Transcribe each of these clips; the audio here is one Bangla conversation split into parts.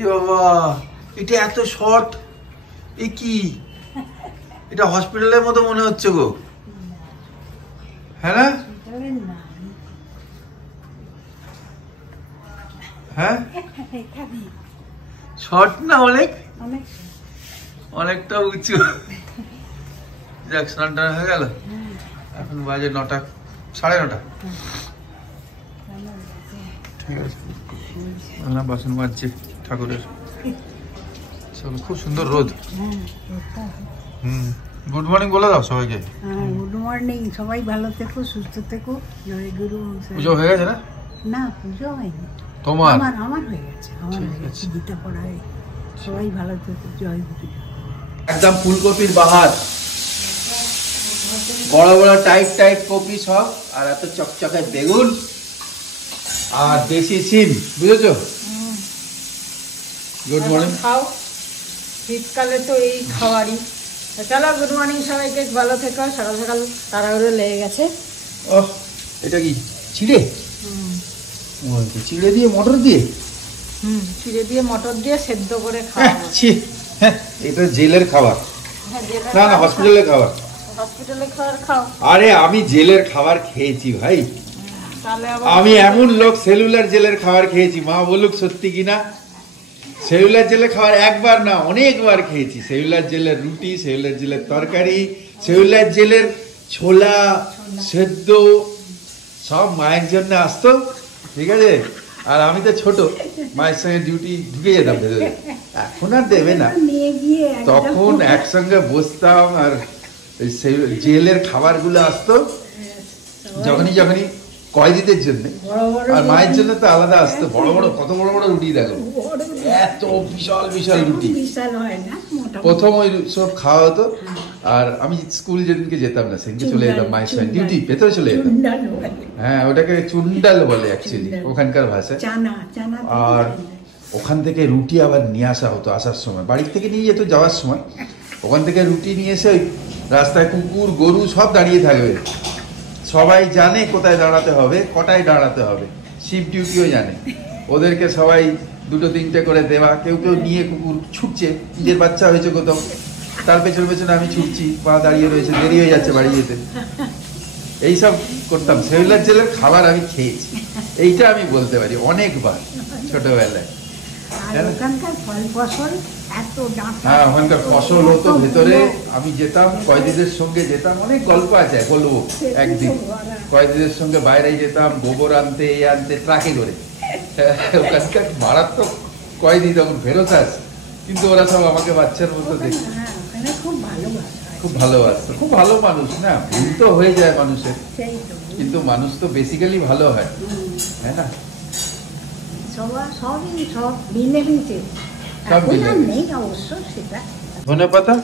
এ বাবা, এটা এত শর্ট, এ কি? এটা হসপিটালের মতো মনে হচ্ছে গো, হ্যাঁ না? হ্যাঁ, শর্ট না অনেক, অনেকটা উঁচু। যাক, স্নান টান হয়ে গেল, এখন বাজে 9টা, 9:30। ঠিক আছে, আমরা বাসন মাজছি ঠাকুরের। চলো, খুব সুন্দর রোদ। গুড মর্নিং বলে দাও সবাইকে। গুড মর্নিং, সবাই ভালো থেকো, সুস্থ থেকো। জয় গুরু। পুজো হয়ে গেছে না? না, পুজো হয়নি। তোমার? আমার হয়ে গেছে, আমার হয়ে গেছে, গীতা পড়া হয়ে গেছে। সবাই ভালো থেকো, জয় গুরু। একদম ফুলকপির বাহার, বড় বড় টাইট টাইট কপি সব, আর এত চকচকে বেগুন আর দেশি সিম, বুঝেছো? Good morning. খাও, শীতকালে তো এই খাওয়ারই। চলো, গুড মর্নিং সবাইকে, ভালো থেকো। সকাল সকাল তাড়াহুড়ো লেগে গেছে। ওহ, এটা কি চিড়ে? চিড়ে দিয়ে মটর দিয়ে? চিড়ে দিয়ে মটর দিয়ে সেদ্ধ করে খাওয়াবো। এটা জেলের খাবার। না না, হসপিটালের খাবার। হসপিটালের খাবার খাও। আরে আমি জেলের খাবার খেয়েছি ভাই, আমি এমন লোক সেলুলার জেলের খাবার খেয়েছি, মা বলুক সত্যি কিনা। সেলুলার জেলের খাবার একবার না অনেকবার খেয়েছি। সেলুলার জেলের রুটি, সেলুলার জেলের তরকারি, সেলুলার জেলের ছোলা সেদ্ধ, সব মায়ের জন্য আসতো, ঠিক আছে? আর আমি তো ছোট, মায়ের সঙ্গে ডিউটি ঢুকে যেতাম ভেতরে। এখন আর দেবে না, তখন একসঙ্গে বসতাম, আর জেলের খাবারগুলো আসতো যখনই কয়েদিদের জন্য, আর মায়ের জন্য তো আলাদা আসতো। বড় বড়, কত বড় বড় রুটি দেখো, এত বিশাল বিশাল রুটি। প্রথম ওই সব খাওয়া হতো, আর আমি স্কুল যেদিনকে যেতাম না সেদিনকে চলে যেতাম মায়ের সঙ্গে ডিউটি, ভেতরে চলে যেতাম। হ্যাঁ, ওটাকে চুন্ডাল বলে অ্যাকচুয়ালি ওখানকার ভাষায়। আর ওখান থেকে রুটি আবার নিয়ে আসা হতো আসার সময়, বাড়ির থেকে নিয়ে যেত যাওয়ার সময়। ওখান থেকে রুটি নিয়ে এসে ওই রাস্তায় কুকুর গরু সব দাঁড়িয়ে থাকবে, সবাই জানে কোথায় দাঁড়াতে হবে, কটায় দাঁড়াতে হবে, শিফট ডিউটিও জানে। ওদেরকে সবাই 2-3টে করে দেওয়া, কেউ কেউ নিয়ে কুকুর ছুটছে, নিজের বাচ্চা হয়েছে কোথাও, তার পেছনে পেছনে আমি ছুটছি, পা দাঁড়িয়ে রয়েছে, দেরি হয়ে যাচ্ছে বাড়ি যেতে। এইসব করতাম। সেলুলার জেলের খাবার আমি খেয়েছি, এইটা আমি বলতে পারি অনেকবার ছোটবেলায়। হ্যাঁ, ওখানকার ফসল হতো ভেতরে, আমি যেতাম কয়েদিদের সঙ্গে, যেতাম, অনেক গল্প আছে বলবো একদিন। কয়েদিদের সঙ্গে বাইরে যেতাম গোবর আনতে, আনতে ট্রাকে করে। ওখানকার মারাত্মক কয়েদি তখন ফেরত আসে, কিন্তু ওরা সব আমাকে বাচ্চার মতো দেখে খুব ভালোবাসতো। খুব ভালো মানুষ না, ভুল তো হয়ে যায় মানুষের, কিন্তু মানুষ তো বেসিক্যালি ভালো হয়, হ্যাঁ না? ধনে পাতা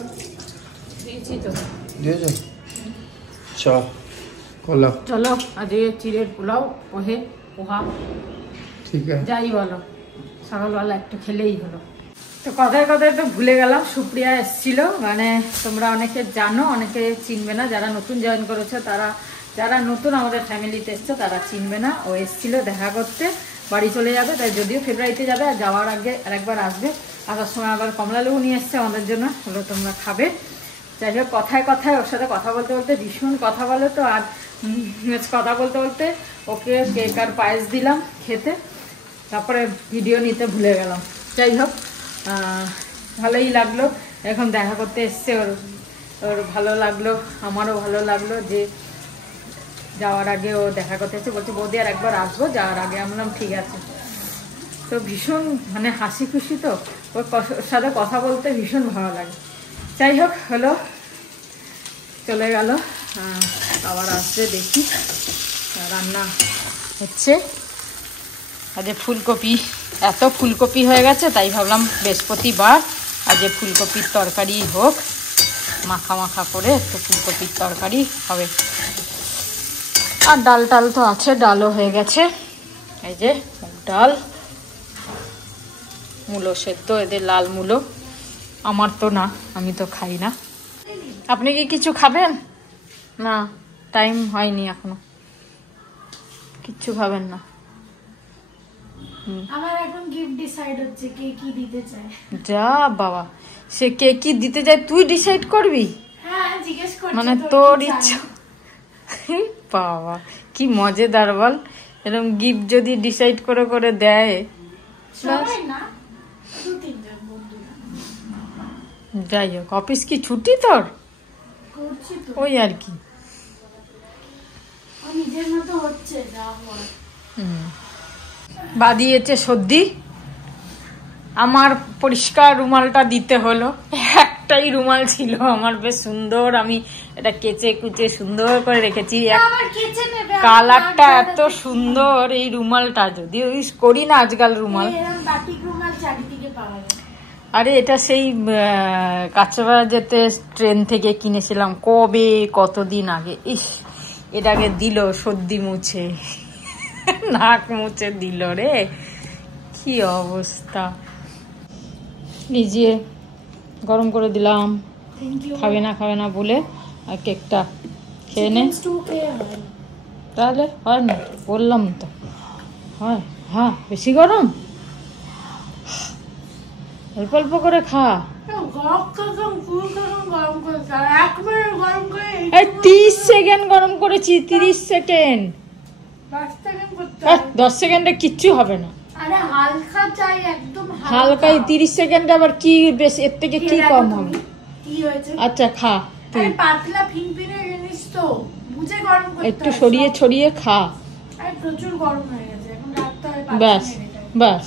চলো, আজকে চিড়ের পোলাও, পোহা, ঠিক আছে, যাই বলো, সকালবেলা একটু খেলেই হলো। তো কথায় কথায় তো ভুলে গেলাম, সুপ্রিয়া এসেছিল, মানে তোমরা অনেকে জানো, অনেকে চিনবে না, যারা নতুন জয়েন করেছো তারা, যারা নতুন আমাদের ফ্যামিলিতে এসছো তারা চিনবে না। ও এসেছিল দেখা করতে, বাড়ি চলে যাবে, তাই যদিও ফেব্রুয়ারিতে যাবে, আর যাওয়ার আগে আরেকবার আসবে। আসার সময় আবার কমলালেবু নিয়ে এসছে আমাদের জন্য, হলো তোমরা খাবে। যাই হোক, কথায় কথায় ওর সাথে কথা বলতে বলতে ভীষণ কথা বলে তো, আর কথা বলতে বলতে ওকে কেক আর পায়েস দিলাম খেতে, তারপরে ভিডিও নিতে ভুলে গেলাম। যাই হোক, ভালোই লাগলো, এখন দেখা করতে এসছে, ওর ভালো লাগলো, আমারও ভালো লাগলো যে যাওয়ার আগে ও দেখা করতে এসছে। বলছে বৌদি আর একবার আসবো যাওয়ার আগে, আমি বললাম ঠিক আছে। তো ভীষণ মানে হাসি খুশি, তো ওর সাথে কথা বলতে ভীষণ ভালো লাগে। যাই হোক, হলো, চলে গেল, আবার আসবে, দেখি। রান্না হচ্ছে আজ ফুলকপি, এত ফুলকপি হয়ে গেছে, তাই ভাবলাম বৃহস্পতিবার আজ ফুলকপির তরকারি হোক, মাখা মাখা করে একটু ফুলকপির তরকারি হবে। আর ডাল টাল তো আছে, ডালও হয়ে গেছে, এই যে মুগ ডাল, মূলো সেদ্ধ, এদের লাল মূলো, আমার তো না, আমি তো খাই না। আপনি কি কিছু খাবেন? না, টাইম হয়নি এখনো, কিচ্ছু খাবেন না? আমার এখন গিফট ডিসাইড হচ্ছে কে কি দিতে চায়। যা বাবা, সে কে কি দিতে চায় তুই ডিসাইড করবি? হ্যাঁ জিজ্ঞেস করছি, মানে তোর ইচ্ছা। বাবা কি মজাদার বল, এরকম গিফট যদি ডিসাইড করে করে দেয়। সবাই না, 2-3 জন বন্ধু। যাই হোক, অফিস কি ছুটি তোর? করছি তো, ওই আর কি। নিজের মতো হচ্ছে যা হয়। বাদিয়েছে সর্দি, আমার পরিষ্কার রুমালটা দিতে হলো। একটাই রুমাল ছিল আমার, বেশ সুন্দর, আমি এটা কেচে কুচে সুন্দর করে রেখেছি। কালারটা এত সুন্দর এই রুমালটা, যদি ইউজ করি না আজকাল রুমাল। আরে এটা সেই কাঁচরাপাড়া যেতে ট্রেন থেকে কিনেছিলাম কবে, কতদিন আগে। ইস, এটাকে দিল সর্দি মুছে, নাক মুছে দিল রে, কি অবস্থা। নিজে গরম করে দিলাম, খাবে না বলে, আর কেকটা খেয়ে নে। তাহলে হয় না, বললাম তো হয়। হ্যাঁ বেশি গরম, অল্প অল্প করে খা। 30 সেকেন্ড গরম করেছি, 30 সেকেন্ড। 10 সেকেন্ডে কিচ্ছু হবে না, হালকাই। 30 সেকেন্ড আবার কি বেশ, এর থেকে কি কম হবে? আচ্ছা খা তুই, একটু সরিয়ে ছড়িয়ে খা, ব্যাস ব্যাস।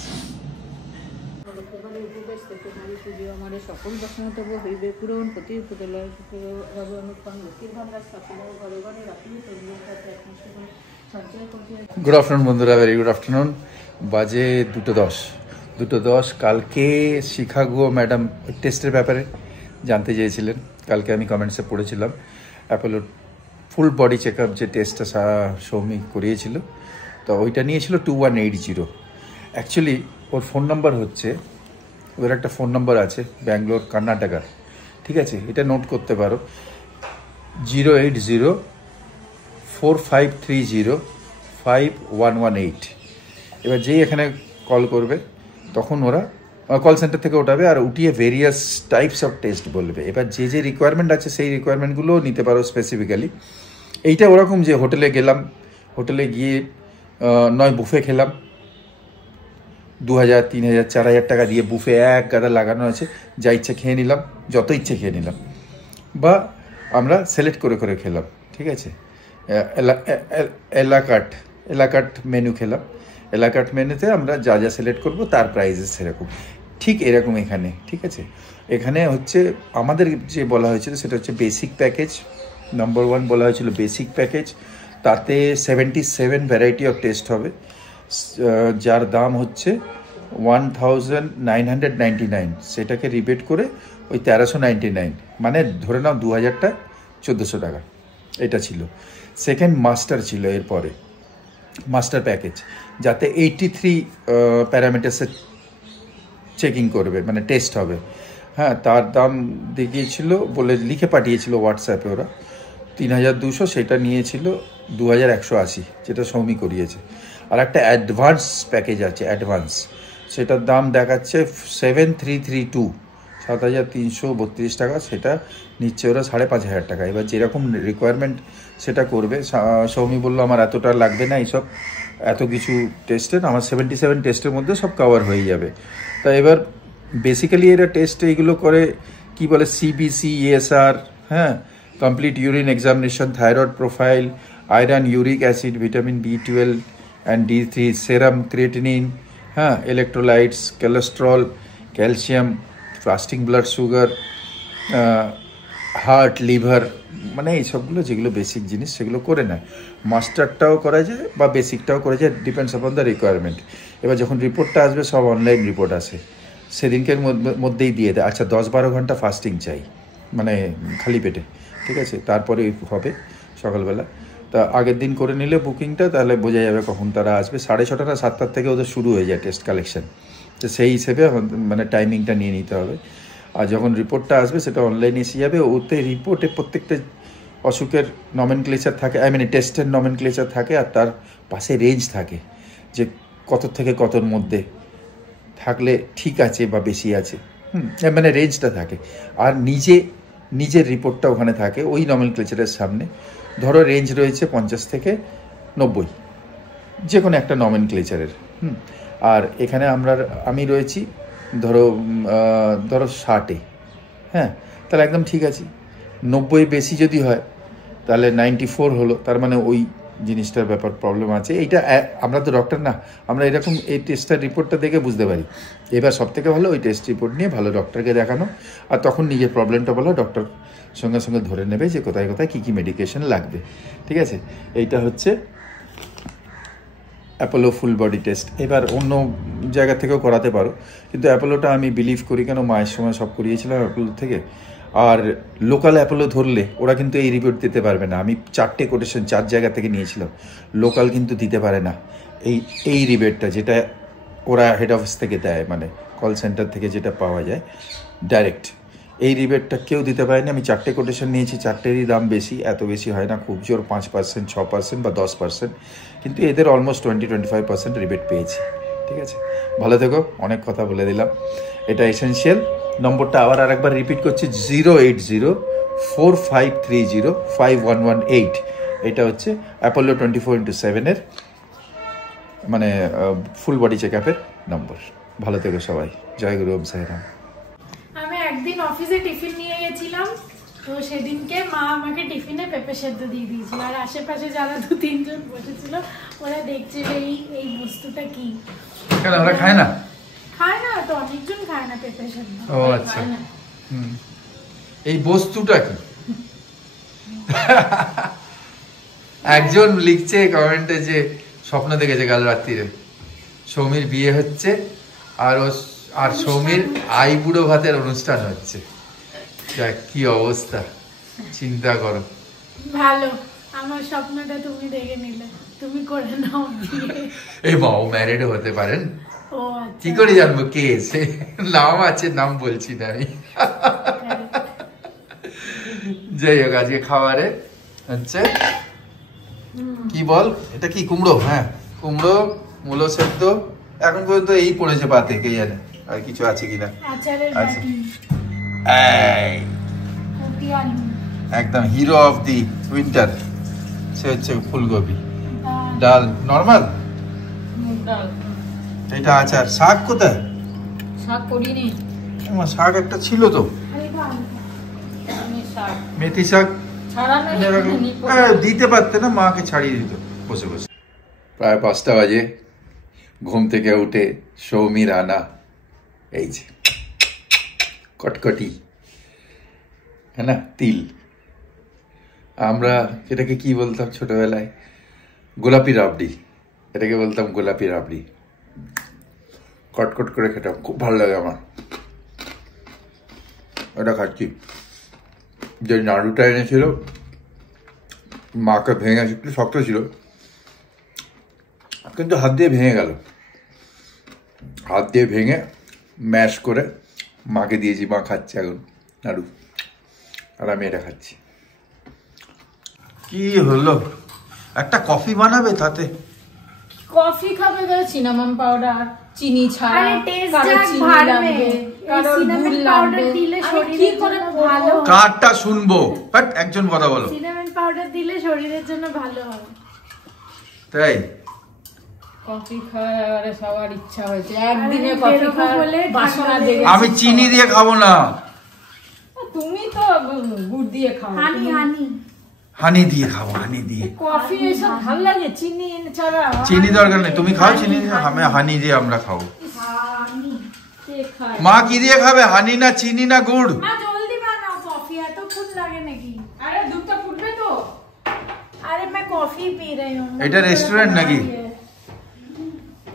সকল বাসনা তবু হইবে পূরণ, প্রতি পুতলয় অনুপম লক্ষ্মীর ভান্ডার সকল ঘরে ঘরে রাখি সঞ্চয় করতে। গুড আফটারনুন বন্ধুরা, ভেরি গুড আফটারনুন। বাজে 2:10। কালকে শিকাগো ম্যাডাম টেস্টের ব্যাপারে জানতে চেয়েছিলেন। কালকে আমি কমেন্টসে পড়েছিলাম অ্যাপোলোর ফুল বডি চেক আপ যে টেস্টটা সৌমি করিয়েছিল, তো ওইটা নিয়েছিল 2180। অ্যাকচুয়ালি ওর ফোন নাম্বার হচ্ছে, ওদের একটা ফোন নাম্বার আছে ব্যাঙ্গালোর কর্ণাটকার, ঠিক আছে? এটা নোট করতে পারো, 08045305118। এবার যেই এখানে কল করবে তখন ওরা কল সেন্টার থেকে ওঠাবে আর উঠিয়ে ভেরিয়াস টাইপস অফ টেস্ট বলবে। এবার যে যে রিকোয়ারমেন্ট আছে সেই রিকোয়ারমেন্টগুলোও নিতে পারো স্পেসিফিক্যালি। এইটা ওরকম যে হোটেলে গেলাম, হোটেলে গিয়ে নয় বুফে খেলাম, 2000, 3000, 4000 টাকা দিয়ে বুফে এক গাদা লাগানো আছে, যা ইচ্ছে খেয়ে নিলাম, যত ইচ্ছে খেয়ে নিলাম, বা আমরা সিলেক্ট করে করে খেলাম, ঠিক আছে? এলাকাট মেনু খেলাম, এলাকাট মেনুতে আমরা যা যা সিলেক্ট করবো তার প্রাইজেস সেরকম। ঠিক এরকম এখানে, ঠিক আছে? এখানে হচ্ছে আমাদের যে বলা হয়েছিল সেটা হচ্ছে বেসিক প্যাকেজ, নাম্বার 1 বলা হয়েছিল বেসিক প্যাকেজ। তাতে 77 ভ্যারাইটি অফ টেস্ট হবে, যার দাম হচ্ছে 1999। সেটাকে রিবেট করে ওই 1399, মানে ধরে নাও 2000টা 1400 টাকা। এটা ছিল সেকেন্ড। মাস্টার ছিল এরপরে, মাস্টার প্যাকেজ, যাতে 83 প্যারামিটার্সের চেকিং করবে, মানে টেস্ট হবে। হ্যাঁ, তার দাম দেখিয়েছিল, বলে লিখে পাঠিয়েছিল হোয়াটসঅ্যাপে ওরা, 3200। সেটা নিয়েছিল 2180, যেটা সৌমি করিয়েছে। আর একটা অ্যাডভান্স প্যাকেজ আছে, অ্যাডভান্স, সেটার দাম দেখাচ্ছে 7332, 7332 টাকা। সেটা নিচ্ছে ওরা 5500 টাকা। এবার যেরকম রিকোয়ারমেন্ট সেটা করবে। সৌমি বললো আমার এতটা লাগবে না, এইসব এত কিছু টেস্টের, আমার 77 টেস্টের মধ্যে সব কভার হয়ে যাবে। তা এবার বেসিক্যালি এরা টেস্ট এইগুলো করে, কি বলে, সিবিসি, ESR, হ্যাঁ, complete urine examination, thyroid profile, iron, uric acid, vitamin B12 and D3, serum, creatinine, হ্যাঁ, electrolytes, cholesterol, calcium, fasting blood sugar, heart, liver, মানে এই সবগুলো যেগুলো বেসিক জিনিস সেগুলো করে নেয়। মাস্টারটাও করা যায় বা বেসিকটাও করা যায়, ডিপেন্ডস আপন দ্য রিকোয়ারমেন্ট। এবার যখন রিপোর্টটা আসবে, সব অনলাইন রিপোর্ট আসে, সেদিনকের মধ্যেই দিয়ে দেয়। আচ্ছা, 10-12 ঘন্টা ফাস্টিং চাই, মানে খালি পেটে, ঠিক আছে? তারপরে হবে সকালবেলা। তা আগের দিন করে নিলে বুকিংটা, তাহলে বোঝা যাবে কখন তারা আসবে। 6:30 না 7টার থেকে ওদের শুরু হয়ে যায় টেস্ট কালেকশন, তো সেই হিসেবে মানে টাইমিংটা নিয়ে নিতে হবে। আর যখন রিপোর্টটা আসবে সেটা অনলাইনে এসে যাবে। ওতে রিপোর্টে প্রত্যেকটা অসুখের নমেনক্লেচার থাকে, টেস্টের নমেনক্লেচার থাকে, আর তার পাশে রেঞ্জ থাকে যে কত থেকে কতর মধ্যে থাকলে ঠিক আছে বা বেশি আছে, মানে রেঞ্জটা থাকে। আর নিজের রিপোর্টটা ওখানে থাকে ওই নমেনক্লেচারের সামনে। ধরো রেঞ্জ রয়েছে 50 থেকে 90, যে কোনো একটা নমেনক্লেচারের। আর এখানে আমি রয়েছি ধরো 60-এ, হ্যাঁ, তাহলে একদম ঠিক আছে। 90 বেশি যদি হয় তাহলে 94 হলো, তার মানে ওই জিনিসটার ব্যাপার প্রবলেম আছে। এইটা আমরা তো ডক্টর না, আমরা এরকম এই টেস্টের রিপোর্টটা দেখে বুঝতে পারি। এবার সবথেকে ভালো ওই টেস্ট রিপোর্ট নিয়ে ভালো ডক্টরকে দেখানো, আর তখন নিজের প্রবলেমটা বলো, ডক্টর সঙ্গে সঙ্গে ধরে নেবে যে কোথায় কোথায় কী কী মেডিকেশন লাগবে, ঠিক আছে। এইটা হচ্ছে অ্যাপোলো ফুল বডি টেস্ট। এবার অন্য জায়গা থেকেও করাতে পারো, কিন্তু অ্যাপোলোটা আমি বিলিভ করি, কেন মায়ের সময় সব করিয়েছিলাম অ্যাপোলো থেকে। আর লোকাল অ্যাপোলো ধরলে ওরা কিন্তু এই রিপোর্ট দিতে পারবে না। আমি 4টে কোটেশন 4 জায়গা থেকে নিয়েছিলাম, লোকাল কিন্তু দিতে পারে না এই রিপোর্টটা, যেটা ওরা হেড অফিস থেকে দেয়, মানে কল সেন্টার থেকে যেটা পাওয়া যায় ডাইরেক্ট। এই রিপোর্টটা কেউ দিতে পারেনি। আমি 4টে কোটেশন নিয়েছি, 4টেরই দাম বেশি, এত বেশি হয় না, খুব জোর 5%, 6% বা 10%, কিন্তু এদের অলমোস্ট 20-25% রিবেট পেয়েছি, ঠিক আছে। ভালো থেকো, অনেক কথা বলে দিলাম। এটা এসেনশিয়াল। নম্বরটা আবার আরেকবার রিপিট করছি, 08045305118। এটা হচ্ছে অ্যাপোলো 24/7-এর মানে ফুল বডি চেক আপের নম্বর। ভালো থেকো সবাই, জয় গুরু, ওম সাইরাম। আমি একদিন অফিসে টিফিন নিয়ে গেছিলাম, তো সেদিনকে মা আমাকে টিফিনে পেঁপে সেদ্ধ দিয়ে দিয়েছিল, আর আশেপাশে যারা 2-3 জন বসেছিল ওরা দেখছে যে এই বস্তুটা কি। কেন ওরা খায় না? খায় না তো, অনেকজন খায় না পেঁপে সেদ্ধ। ও আচ্ছা, এই বস্তুটা কি? একজন লিখছে কমেন্টে যে স্বপ্ন দেখেছে কাল রাত্রিরে সৌমির বিয়ে হচ্ছে আর সৌমির আইবুড়ো ভাতের অনুষ্ঠান হচ্ছে। কি অবস্থা, চিন্তা করো। ভালো, আমার স্বপ্নটা তুমি দেখে নিলে, তুমি করে নাও বিয়ে। এই বাবু ম্যারিড হতে পারেন? ও কি করে জানবো কে? সে নাম আছে, নাম বলছি না আমি। যাই হোক, আজকে খাবারে হচ্ছে কি বল, এটা কি কুমড়ো? হ্যাঁ, কুমড়ো, মূলো সেদ্ধ, এখন পর্যন্ত এই পড়েছে পাতে, কে জানে আর কিছু আছে কিনা। আছে একদম হিরো অফ দি উইন্টার, সে হচ্ছে ফুলকপি, ডাল নর্মাল, এটা আচার। শাক কোথায়? শাক করিনি, শাক একটা ছিল তো, মেথি শাক দিতে পারতে না, মাকে ছাড়িয়ে দিত বসে বসে। প্রায় 5টা বাজে, ঘুম থেকে উঠে সৌমির আনা এই যে কটকটি, হ্যাঁ না, তিল। আমরা এটাকে কি বলতাম ছোটবেলায়? গোলাপি রাবড়ি, এটাকে বলতাম গোলাপি রাবড়ি। কটকট করে খেতাম, খুব ভালো লাগে আমার। এটা খাচ্ছি। যে নাড়ুটা এনেছিল মাকে ভেঙে, একটু শক্ত ছিল কিন্তু হাত দিয়ে ভেঙে গেল, হাত দিয়ে ভেঙে ম্যাশ করে মাকে দিয়েছি, মা খাচ্ছে এখন নাড়ু, আর আমি এটা খাচ্ছি। কি হলো, একটা কফি বানাবে, তাতে কফি খাবে তো সিনামন পাউডার, চিনি ছাড়া, কারটা শুনবো, বাট একজন কথা বলো। সিনামন পাউডার দিলে শরীরের জন্য ভালো হবে, তাই? কফি খাওয়ার সবার ইচ্ছা হয়েছে, একদিনে কফি খাওয়ার বাসনা জেগেছে। আমি চিনি দিয়ে খাবো না, তুমি তো গুড় দিয়ে খাও। হানি দিয়ে খাবো, হানি দিয়ে। কফি এসব ভালো লাগে, চিনি ছাড়া। চিনি দরকার নেই, তুমি খাও চিনি, আমি হানি দিয়ে আমরা খাবো। মা কি দিয়ে খাবে, হানি না চিনি না গুড়? মা জলদি বানাও কফি, এতক্ষণ লাগে নাকি? আরে দুধটা ফুটবে তো। अरे मैं कॉफी पी रही हूँ। এটা রেস্টুরেন্ট নাকি?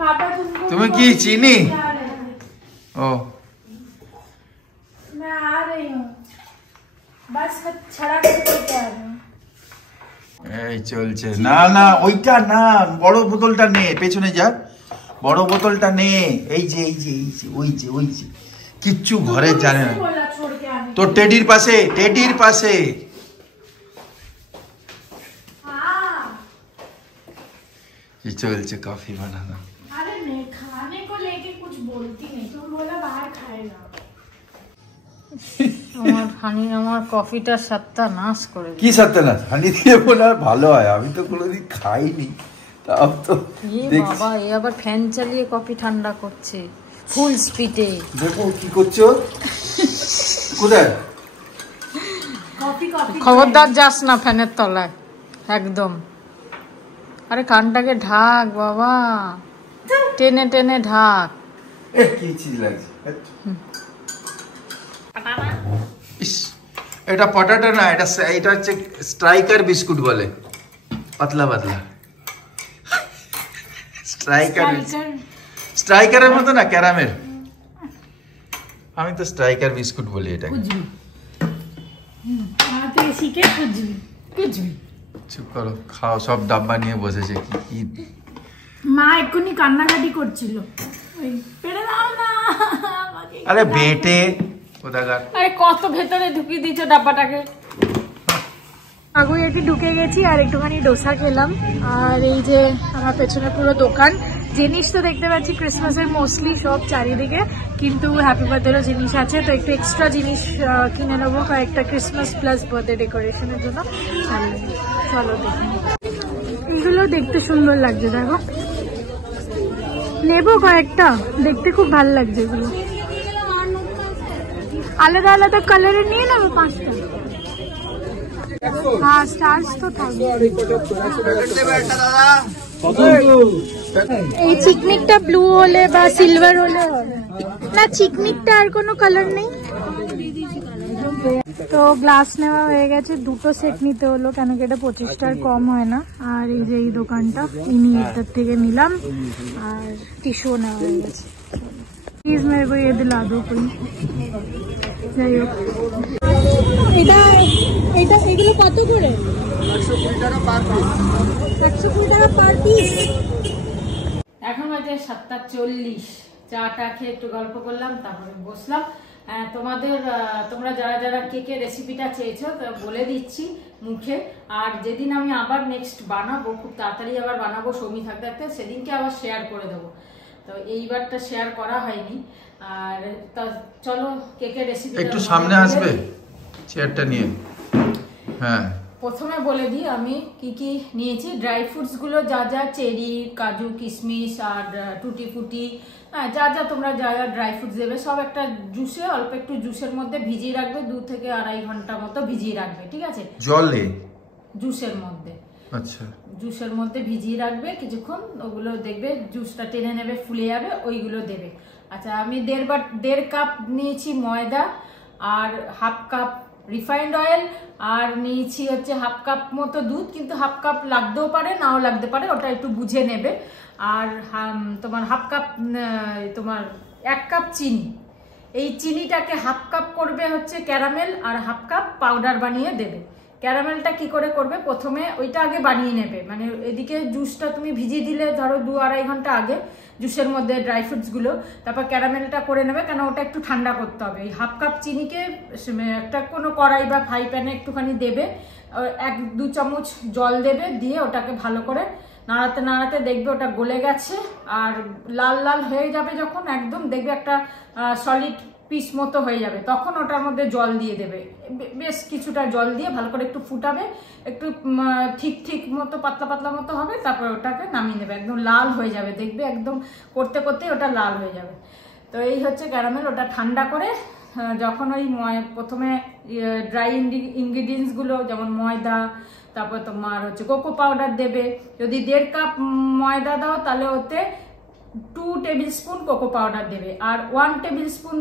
पापा তুমি কি চিনি? ও मैं आ रही हूँ, बस छड़ा करके आ रही हूँ। এই চলছে। না না ওইটা না, বড় বোতলটা নে, পেছনে যা, বড় বোতলটা নে। এই যে এই যে এই যে ওই যে কিচ্ছু ঘরে জানে না। তো টেডির পাশে, টেডির পাশে। কি চলছে কফি বানানো? अरे बोलती नहीं, तुम बोला बाहर खाएगा। আমার কফিটা সত্যানাশ করে কি সত্যানাশ? হানি দিয়ে বলে আর ভালো হয়? আমি তো কোনোদিন খাইনি, তাও তো বাবা এ আবার ফ্যান চালিয়ে কফি ঠান্ডা করছে ফুল স্পিডে। দেখো কি করছো, কোথায়? খবরদার যাস না ফ্যানের তলায় একদম। আরে কানটাকে ঢাক বাবা, টেনে টেনে ঢাক। কি চিজ লাগছে? এটা পটাটো না, এটা হচ্ছে স্ট্রাইকার বিস্কুট বলে, পাতলা পাতলা। স্ট্রাইকারের মতো না, ক্যারামেল। আমি তো স্ট্রাইকার বিস্কুট বলি এটাকে। চুপ করো, খাও। সব ডাব্বা নিয়ে বসেছে। কি মা এক্ষুনি কান্নাকাটি করছিল, আরে বেটে আরে কত ভেতরে ঢুকিয়ে দিয়েছো ডাব্বাটাকে। আগুই ঢুকে গেছি আর একটুখানি ডোসা খেলাম। আর এই যে আমার পেছনে পুরো দোকান, জিনিস তো দেখতে পাচ্ছি ক্রিসমাসের মোস্টলি সব চারিদিকে, কিন্তু হ্যাপি বার্থডেরও জিনিস আছে, তো একটু এক্সট্রা জিনিস কিনে নেবো কয়েকটা ক্রিসমাস প্লাস বার্থডে ডেকোরেশনের জন্য। চলো দেখি, এগুলো দেখতে সুন্দর লাগছে, দেখো নেবো কয়েকটা, দেখতে খুব ভালো লাগছে এগুলো। আলাদা আলাদা কালারের নিয়ে নেবো 5টা। হ্যাঁ স্টার্স তো থাকবে। এই চিকনিকটা ব্লু হলে বা সিলভার হলে না, চিকনিকটা আর কোনো কালার নেই তো। গ্লাস নেওয়া হয়ে গেছে, 2টো সেট নিতে হলো, কেন কি এটা 25টার কম হয় না। আর এই যে এই দোকানটা, ইনি এটার থেকে নিলাম। আর টিস্যুও নেওয়া হয়ে গেছে। প্লিজ মেরে কো ये दिला दो कोई। যাই হোক, এগুলো কত করে? 120 টাকা পার পিস। এখন বাজে 7:40। চাটা খেয়ে একটু গল্প করলাম, তারপরে বসলাম। তোমরা যারা যারা কেকের রেসিপিটা চেয়েছো বলে দিচ্ছি মুখে। আর যেদিন আমি আবার নেক্সট বানাবো, খুব তাড়াতাড়ি আবার বানাবো, সৌমি থাকতে থাকতে, সেদিনকে আবার শেয়ার করে দেবো। তো এইবারটা শেয়ার করা হয়নি। আর চলো কেকের রেসিপি একটু সামনে আসবে চেয়ারটা নিয়ে। হ্যাঁ, প্রথমে বলে দিই আমি কি কি নিয়েছি। ড্রাই ফ্রুটস গুলো যা যা, চেরি, কাজু, কিশমিশ আর টুটি ফুটি, যা যা তোমরা যা যা ড্রাই ফ্রুটস দেবে সব একটা জুসে, অল্প একটু জুসের মধ্যে ভিজিয়ে রাখবে, 2 থেকে 2.5 ঘন্টা মতো ভিজিয়ে রাখবে, ঠিক আছে? জলে? জুসের মধ্যে। আচ্ছা, জুসের মধ্যে ভিজিয়ে রাখবে কিছুক্ষণ, ওগুলো দেখবে জুসটা টেনে নেবে, ফুলে যাবে, ওইগুলো দেবে। আচ্ছা, আমি 1.5 কাপ নিয়েছি ময়দা, আর 1/2 কাপ রিফাইন্ড অয়েল, আর নিয়েছি হচ্ছে 1/2 কাপ মতো দুধ, কিন্তু 1/2 কাপ লাগতেও পারে নাও লাগতে পারে, ওটা একটু বুঝে নেবে। আর তোমার 1/2 কাপ, তোমার 1 কাপ চিনি। এই চিনিটাকে 1/2 কাপ করবে হচ্ছে ক্যারামেল, আর 1/2 কাপ পাউডার বানিয়ে দেবে। ক্যারামেলটা কি করে করবে, প্রথমে ওইটা আগে বানিয়ে নেবে, মানে এদিকে জুসটা তুমি ভিজিয়ে দিলে ধরো 2-2.5 ঘন্টা আগে জুসের মধ্যে ড্রাই ফ্রুটস গুলো, তারপর ক্যারামেলটা করে নেবে, কেন ওটা একটু ঠান্ডা করতে হবে। এই 1/2 কাপ চিনিকে একটা কোনো কড়াই বা ফ্রাই প্যানে একটুখানি দেবে, 1-2 চামচ জল দেবে, দিয়ে ওটাকে ভালো করে নাড়াতে নাড়াতে দেখবে ওটা গলে গেছে, আর লাল লাল হয়ে যাবে যখন, একদম দেখবে একটা সলিড পিস মতো হয়ে যাবে, তখন ওটার মধ্যে জল দিয়ে দেবে, বেশ কিছুটা জল দিয়ে ভালো করে একটু ফুটাবে, একটু ঠিক ঠিক মতো পাতলা পাতলা মতো হবে, তারপর ওটাকে নামিয়ে নেবে, একদম লাল হয়ে যাবে, দেখবে একদম করতে করতে ওটা লাল হয়ে যাবে। তো এই হচ্ছে ক্যারামেল। ওটা ঠান্ডা করে যখন ওই প্রথমে ড্রাই ইনগ্রিডিয়েন্টসগুলো যেমন ময়দা, তারপর তোমার হচ্ছে কোকো পাউডার দেবে। যদি 1.5 কাপ ময়দা দাও তাহলে ওতে 2 টেবিল স্পুন কোকো পাউডার দেবে, আর 1 টেবিল স্পুন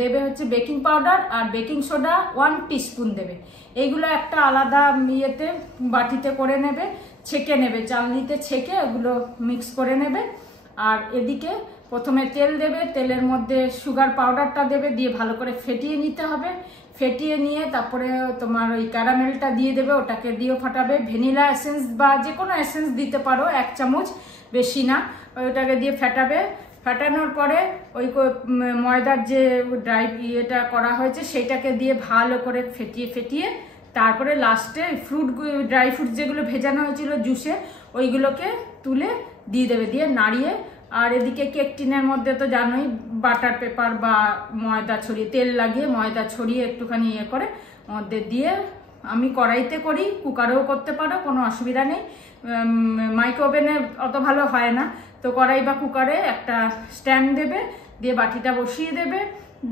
দেবে হচ্ছে বেকিং পাউডার, আর বেকিং সোডা 1 টিস্পুন দেবে। এইগুলো একটা আলাদা ইয়েতে বাটিতে করে নেবে, ছেঁকে নেবে, চালনিতে ছেঁকে ওগুলো মিক্স করে নেবে। আর এদিকে প্রথমে তেল দেবে, তেলের মধ্যে সুগার পাউডারটা দেবে, দিয়ে ভালো করে ফেটিয়ে নিতে হবে। ফেটিয়ে নিয়ে তারপরে তোমার ওই ক্যারামেলটা দিয়ে দেবে, ওটাকে দিয়েও ফাটাবে। ভ্যানিলা এসেন্স বা যে কোনো এসেন্স দিতে পারো, 1 চামচ, বেশি না। ওইটাকে দিয়ে ফেটাবে। ফাটানোর পরে ওই ময়দার যে ইয়েটা করা হয়েছে সেইটাকে দিয়ে ভালো করে ফেটিয়ে তারপরে লাস্টে ড্রাই ফ্রুট যেগুলো ভেজানো হয়েছিল জুসে, ওইগুলোকে তুলে দিয়ে দেবে, দিয়ে নাড়িয়ে আর এদিকে কেক টিনের মধ্যে তো জানোই বাটার পেপার বা ময়দা ছড়িয়ে তেল লাগিয়ে ময়দা ছড়িয়ে একটুখানি ইয়ে করে মধ্যে দিয়ে, আমি কড়াইতে করি, কুকারেও করতে পারো, কোনো অসুবিধা নেই। মাইক্রো ওভেনে অত ভালো হয় না, তো কড়াই বা কুকারে একটা স্ট্যান্ড দেবে, দিয়ে বাটিটা বসিয়ে দেবে,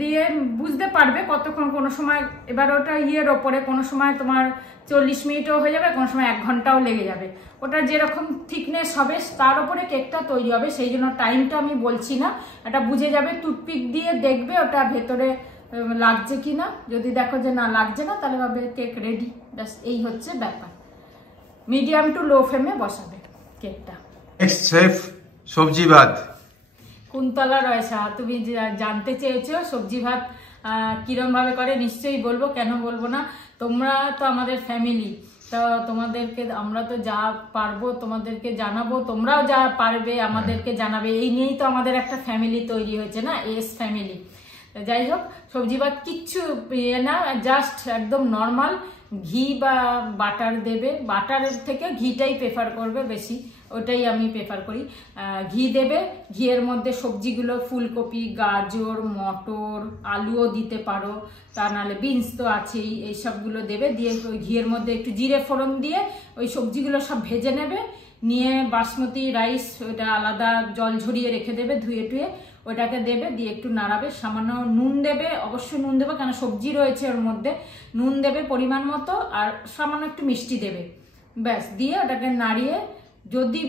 দিয়ে বুঝতে পারবে কতক্ষণ, কোনো সময় এবার ওটা ইয়ের ওপরে, কোনো সময় তোমার 40 মিনিটও হয়ে যাবে, কোনো সময় 1 ঘন্টাও লেগে যাবে। ওটা যেরকম থিকনেস হবে তার উপরে কেকটা তৈরি হবে, সেই জন্য টাইমটা আমি বলছি না, এটা বুঝে যাবে। টুথপিক দিয়ে দেখবে ওটা ভেতরে লাগছে কিনা, যদি দেখো যে না লাগছে না তাহলে ভাবে কেক রেডি। ব্যাস এই হচ্ছে ব্যাপার। মিডিয়াম টু লো ফ্লেমে বসাবে কেকটা। নেক্সট শেফ সবজি ভাত। কুন্তলা রয়েছে, তুমি জানতে চেয়েছো সবজি ভাত কিরম ভাবে করে, নিশ্চয়ই বলবো, কেন বলবো না। তোমরা তো আমাদের ফ্যামিলি, তো তোমাদেরকে আমরা তো যা পারবো তোমাদেরকে জানাবো, তোমরাও যা পারবে আমাদেরকে জানাবে, এই নিয়েই তো আমাদের একটা ফ্যামিলি তৈরি হয়েছে না, এস ফ্যামিলি। যাই হোক, সবজি ভাত কিচ্ছু না, জাস্ট একদম নর্মাল ঘি বা বাটার দেবে, বাটারের থেকে ঘিটাই প্রেফার করবে বেশি, ওটাই আমি প্রেফার করি। ঘি দেবে, ঘিয়ের মধ্যে সবজিগুলো ফুলকপি, গাজর, মটর, আলুও দিতে পারো, তা নাহলে বিনস তো আছেই, এই সবগুলো দেবে, দিয়ে ওই ঘিয়ের মধ্যে একটু জিরে ফোড়ন দিয়ে ওই সবজিগুলো সব ভেজে নেবে, নিয়ে বাসমতি রাইস ওটা আলাদা জল ঝরিয়ে রেখে দেবে, ধুয়ে টুয়ে ওটাকে দেবে, দিয়ে একটু নাড়াবে, সামান্য নুন দেবে, অবশ্যই নুন দেবে কেন সবজি রয়েছে ওর মধ্যে, নুন দেবে পরিমাণ মতো, আর সামান্য একটু মিষ্টি দেবে, ব্যাস। দিয়ে ওটাকে নাড়িয়ে, যদি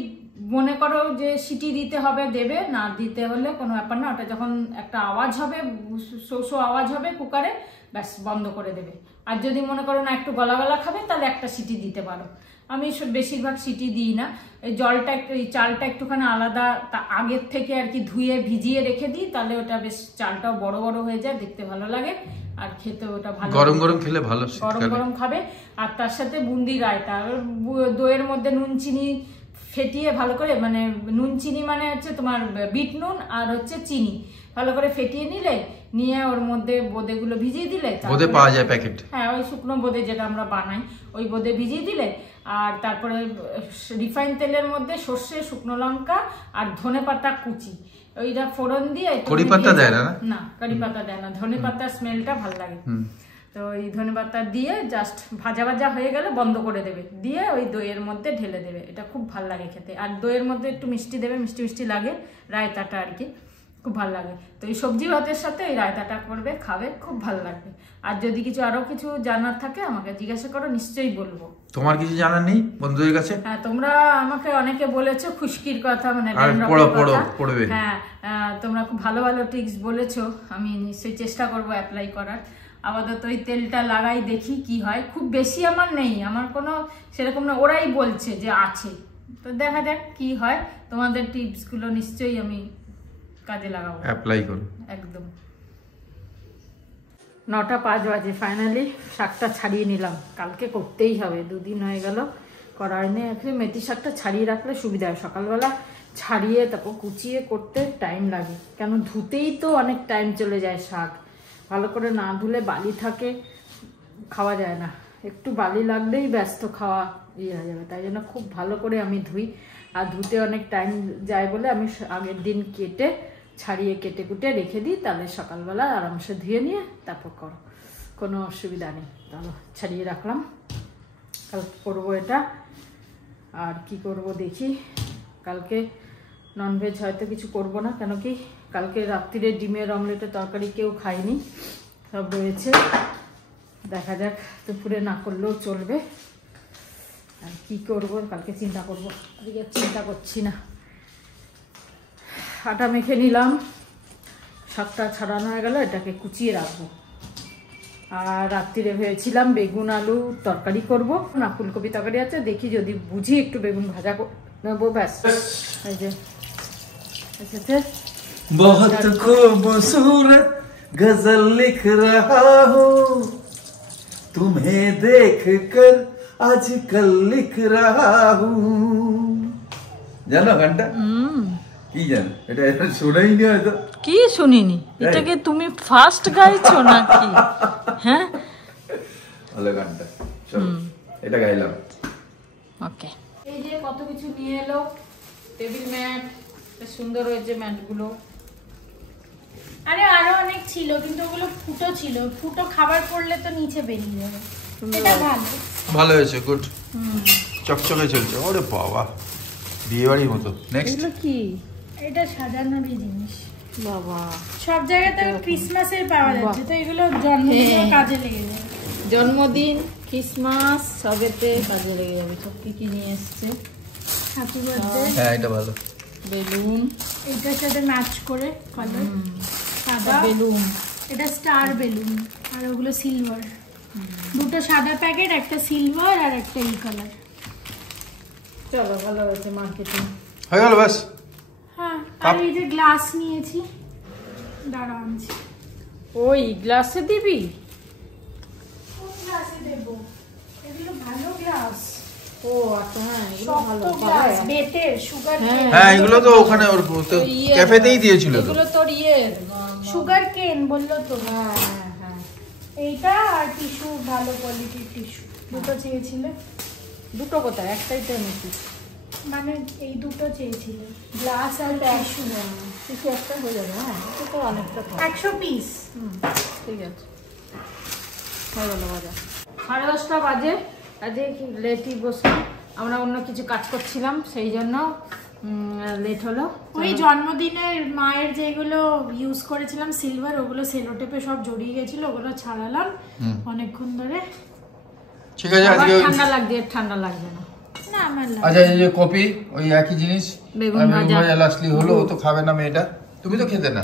মনে করো যে সিটি দিতে হবে দেবে, না দিতে হলে কোনো ব্যাপার না, ওটা যখন একটা আওয়াজ হবে, শো আওয়াজ হবে কুকারে, ব্যাস বন্ধ করে দেবে। আর যদি মনে করো না একটু গলা গলা খাবে তাহলে একটা সিটি দিতে পারো। আমি বেশিরভাগ সিটি দিই না, এই জলটা এই চালটা একটুখানি আলাদা আগের থেকে আর কি ধুয়ে ভিজিয়ে রেখে দিই, তাহলে ওটা বেশ চালটাও বড় বড় হয়ে যায়, দেখতে ভালো লাগে আর খেতে ওটা ভালো, গরম গরম খেলে ভালো, গরম গরম খাবে। আর তার সাথে বুন্দি রায়তা, দইয়ের মধ্যে নুন চিনি ফেটিয়ে ভালো করে, মানে নুন চিনি মানে হচ্ছে তোমার বিট নুন আর হচ্ছে চিনি ভালো করে ফেটিয়ে নিলে, নিয়ে ওর মধ্যে বোঁদেগুলো ভিজিয়ে দিলে, বোঁদে পাওয়া যায় প্যাকেট, হ্যাঁ ওই শুকনো বোঁদে যেটা আমরা বানাই, ওই বোঁদে ভিজিয়ে দিলে, আর তারপরে রিফাইন তেলের মধ্যে সর্ষে, শুকনো লঙ্কা আর ধনেপাতা কুচি, ওইটা ফোড়ন দিয়ে, কারি পাতা দেয় না, না কারি পাতা দেয় না, ধনেপাতার স্মেলটা ভালো লাগে। তো এই ধনেপাতা দিয়ে জাস্ট ভাজা ভাজা হয়ে গেলে বন্ধ করে দেবে, দিয়ে ওই দইয়ের মধ্যে ঢেলে দেবে, এটা খুব ভালো লাগে খেতে। আর দইয়ের মধ্যে একটু মিষ্টি দেবে, মিষ্টি মিষ্টি লাগে রায়তাটা আর কি, খুব ভালো লাগে। তো এই সবজি ভাতের সাথে এই রায়তাটা করবে, খাবে, খুব ভালো লাগবে। আর যদি কিছু আরো কিছু জানার থাকে আমাকে জিজ্ঞাসা করো, নিশ্চয়ই বলবো। তোমার কিছু জানার নেই বন্ধুদের কাছে? হ্যাঁ, তোমরা আমাকে অনেকে বলেছো খুশকির কথা, মানে হ্যাঁ, তোমরা খুব ভালো ভালো টিপস বলেছো, আমি নিশ্চয়ই চেষ্টা করবো অ্যাপ্লাই করার। আপাতত ওই তেলটা লাগাই, দেখি কি হয়। খুব বেশি আমার নেই, আমার কোনো সেরকম না, ওরাই বলছে যে আছে, তো দেখা যাক কি হয়। তোমাদের টিপস গুলো নিশ্চয়ই আমি কাজে লাগাবো, অ্যাপ্লাই করো একদম। 9:05 বাজে, ফাইনালি শাকটা ছাড়িয়ে নিলাম, কালকে করতেই হবে, 2 দিন হয়ে গেল করা হয়নি। actually মেথি শাকটা ছাড়িয়ে রাখলে সুবিধা হয়, সকালবেলা ছাড়িয়ে তারপর কুচিয়ে করতে টাইম লাগে, কেন ধুতেই তো অনেক টাইম চলে যায়। শাক ভালো করে না ধুলে বালি থাকে, খাওয়া যায় না, একটু বালি লাগলেই ব্যস্ত খাওয়া ইয়ে হয়ে যাবে, তাই জন্য খুব ভালো করে আমি ধুই। আর ধুতে অনেক টাইম যায় বলে আমি আগের দিন কেটে ছাড়িয়ে কেটে কুটে রেখে দিই, তাহলে সকালবেলা আরামসে ধুয়ে নিয়ে তারপর করো, কোনো অসুবিধা নেই। তাহলে ছাড়িয়ে রাখলাম, কালকে করবো এটা। আর কি করব দেখি, কালকে ননভেজ হয়তো কিছু করব না, কেন কি কালকে রাত্রিরে ডিমের অমলেটের তরকারি কেউ খায়নি, সব রয়েছে, দেখা যাক, দুপুরে না করলেও চলবে। আর কি করব কালকে চিন্তা করব, আজকে চিন্তা করছি না। আটা মেখে নিলাম, শাকটা ছাড়ানো হয়ে গেল, এটাকে কুচিয়ে রাখবো। আর রাত্রিরে ভেবেছিলাম বেগুন আলু তরকারি করব, না ফুলকপি তরকারি আছে, দেখি যদি বুঝি একটু বেগুন ভাজা নেবো, ব্যাস। এই যে এসেছে, बहुत खूबसूरत गजल लिख रहा हूँ, तुम्हें देखकर आजकल लिख रहा हूँ। জানো গানটা? কি জানো? এটা শুনেই নি হয়তো। কি শুনিনি? এটাকে তুমি ফার্স্ট গাইছো নাকি? হ্যাঁ, ভালো গানটা, চলো এটা গাইলাম। ওকে। এই যে কত কিছু নিয়ে এলো, টেবিল ম্যাট, বেশ সুন্দর হয়েছে ম্যাটগুলো। আরে আরো অনেক ছিল কিন্তু ওগুলো ফুটো ছিল, ফুটো খাবার পড়লে তো নিচে বেরিয়ে যাবে। এটা ভালো, ভালো হয়েছে, গুড। চকচকে চলছে। ওরে বাবা, বিয়ে বাড়ির মতো। নেক্সট এগুলো কি? এটা সাজানোরই জিনিস বাবা, সব জায়গাতে ক্রিসমাসের পাওয়া যাচ্ছে, তো এগুলো জন্মদিনেও কাজে লেগে যাবে। জন্মদিন, ক্রিসমাস সবেতে কাজে লেগে যাবে। সব কি কি নিয়ে এসছে? Happy birthday. হ্যাঁ, এটা ভালো। বেলুন, এটার সাথে ম্যাচ করে কালার সাদা বেলুন, এটা স্টার বেলুন, আর ওগুলো সিলভার। দুটো সাদা প্যাকেট, একটা সিলভার আর একটা এই কালার। চলো ভালো হয়েছে মার্কেটিং। হয়ে গেল ব্যাস। হ্যাঁ, আর এই যে গ্লাস নিয়েছি, দাঁড়া আনছি। ওই গ্লাসে দিবি? কোন গ্লাসে দেবো? এগুলো ভালো গ্লাস, ও আচ্ছা, হ্যাঁ এগুলো ভালো। শক্ত গ্লাস, বেতের, সুগার কেন। হ্যাঁ, এগুলো তো ওখানে ওর তো ক্যাফেতেই দিয়েছিল তো। এগুলো তোর ইয়ের সুগার কেন বললো তো। হ্যাঁ হ্যাঁ হ্যাঁ। এইটা আর টিস্যু, ভালো কোয়ালিটির টিস্যু দুটো চেয়েছিলে। দুটো কোথায়? একটাই তো এনেছি। মানে এই দুটো চেয়েছিলে, গ্লাস আর টিস্যু। কিছু একটা হয়ে যাবে। হ্যাঁ, এটা তো অনেকটা কম। 100 পিস। ঠিক আছে, হয়ে গেল বাজার। 10:30 বাজে। আজকে লেটই বসলাম, আমরা অন্য কিছু কাজ করছিলাম, সেই জন্য লেট হলো। ওই জন্মদিনের মায়ের যেগুলো ইউজ করেছিলাম সিলভার, ওগুলো সেলোটেপে সব জড়িয়ে গেছিল, ওগুলো ছাড়ালাম অনেকক্ষণ ধরে। ঠিক আছে, আজকে ঠান্ডা লাগছে, ঠান্ডা লাগবে না। না আমার আচ্ছা, এই যে কপি, ওই একই জিনিস। বেগুন বেগুন ভাজা। ভাজা লাস্টলি হলো, ও তো খাবে না মেয়েটা। তুমি তো খেতে না।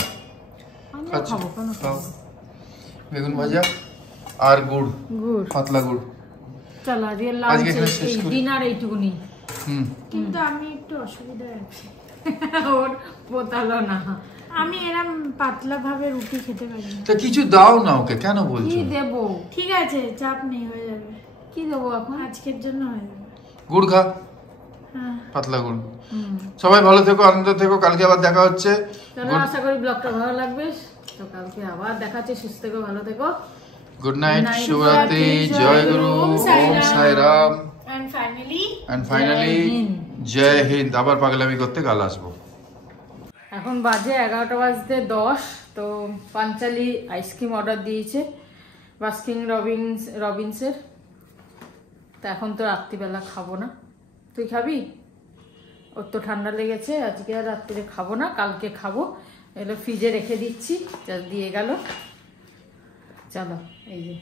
আমরা আচ্ছা, খাবো কেন? খাও। বেগুন ভাজা আর গুড়, গুড়। পাতলা গুড়। চলো আজকে আজকে লাঞ্চ, এখানে শেষ করি। ডিনার এইটুকুনি। কিন্তু আমি একটু অসুবিধায় আছি, ওর পোতালো না। আমি এরম পাতলা ভাবে রুটি খেতে পারি না। তো কিছু দাও না ওকে, কেন বলছো? কি দেবো? ঠিক আছে, চাপ নেই, হয়ে যাবে। কি দেবো এখন? আজকের জন্য হয়ে যাবে। গুড় খা, হ্যাঁ, পাতলা গুড়। সবাই ভালো থেকো, আনন্দ থেকো। কালকে আবার দেখা হচ্ছে। চলো, আশা করি ব্লগটা ভালো লাগবে। তো কালকে আবার দেখা হচ্ছে। সুস্থ থেকো, ভালো থেকো। গুড নাইট, Good night, শুভরাত্রি, জয় গুরু, ওম সাই রাম, এন্ড ফাইনালি ফাইনালি জয় হিন্দ। জয় হিন্দ। আবার পাগলামি করতে কাল আসবো। এখন বাজে 11:10। তো পাঞ্চালি আইসক্রিম অর্ডার দিয়েছে বাস্কিন রবিন্সের। তো এখন তো রাত্রিবেলা খাবো না। তুই খাবি? ওর তো ঠান্ডা লেগেছে, আজকে আর রাত্রিরে খাবো না, কালকে খাবো। এগুলো ফ্রিজে রেখে দিচ্ছি, যা দিয়ে গেল। চলো, এই যে